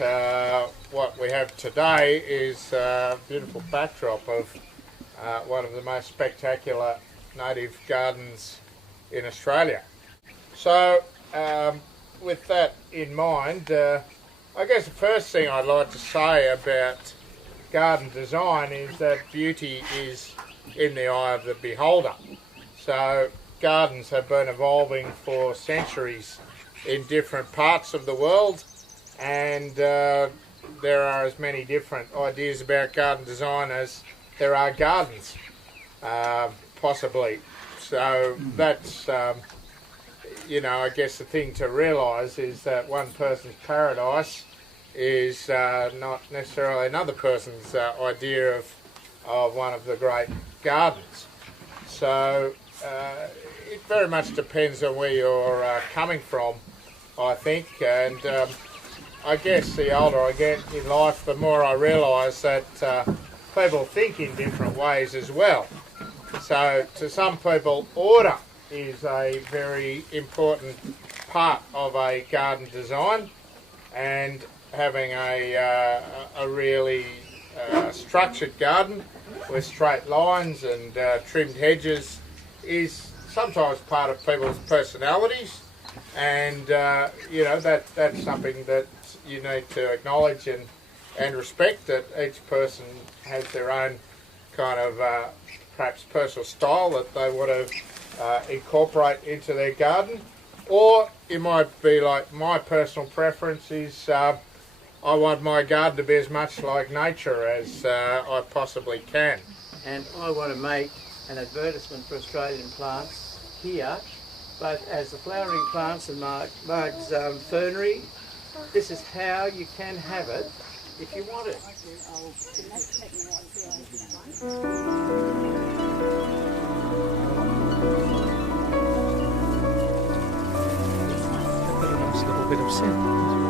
What we have today is a beautiful backdrop of one of the most spectacular native gardens in Australia. So with that in mind, I guess the first thing I'd like to say about garden design is that beauty is in the eye of the beholder. So gardens have been evolving for centuries in different parts of the world, and there are as many different ideas about garden design as there are gardens, possibly. So that's, I guess the thing to realise is that one person's paradise is not necessarily another person's idea of one of the great gardens. So it very much depends on where you're coming from, I think, and I guess the older I get in life, the more I realise that people think in different ways as well. So to some people, order is a very important part of a garden design, and having a really structured garden with straight lines and trimmed hedges is sometimes part of people's personalities, and that's something that you need to acknowledge and respect, that each person has their own kind of perhaps personal style that they want to incorporate into their garden. Or it might be like my personal preference is I want my garden to be as much like nature as I possibly can. And I want to make an advertisement for Australian plants here, both as the flowering plants and Marg's fernery. This is how you can have it if you want it. A little bit upset.